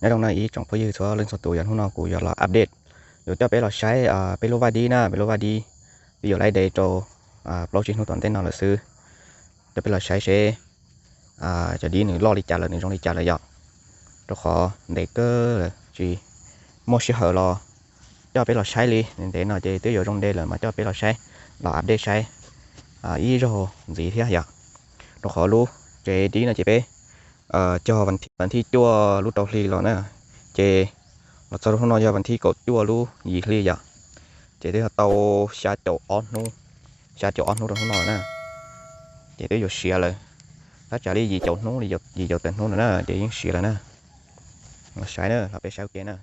ในตรงนั้นอีจงพอยืดตัวเรื่องส่วนตัวอย่างที่เรากูอยากเราอัปเดตเดี๋ยวจะไปเราใช้ไปโลวาดีนะไปโลวาดีเดี๋ยวไล่เดย์โจโปรเจกต์ทุกตอนเต้นนอนเราซื้อจะไปเราใช้เชจะดีหนึ่งรอดีจัดเลยหนึ่งจงดีจัดเลยอ่ะเราขอเด็กก็จีโมชิเหรอรอcho bé là sai đi nên để nó chơi tới giờ trong đây là mà cho bé là sai là update sai ý rồi gì thế hả nó khó luôn chơi tí là chơi bé choวันที่จั่วลูกเตาลีrồi nè chơi là sau đó nó choวันที่cộtจั่วลูกgì ly vậy chơi tới tàu xa chỗ on luôn xa chỗ on luôn rồi nó nè chơi tới giờ xìa rồi nó trả đi gì chỗ nó đi gì chỗ tình nó nè chơi những xìa rồi nè sai nữa là bé sao kia nè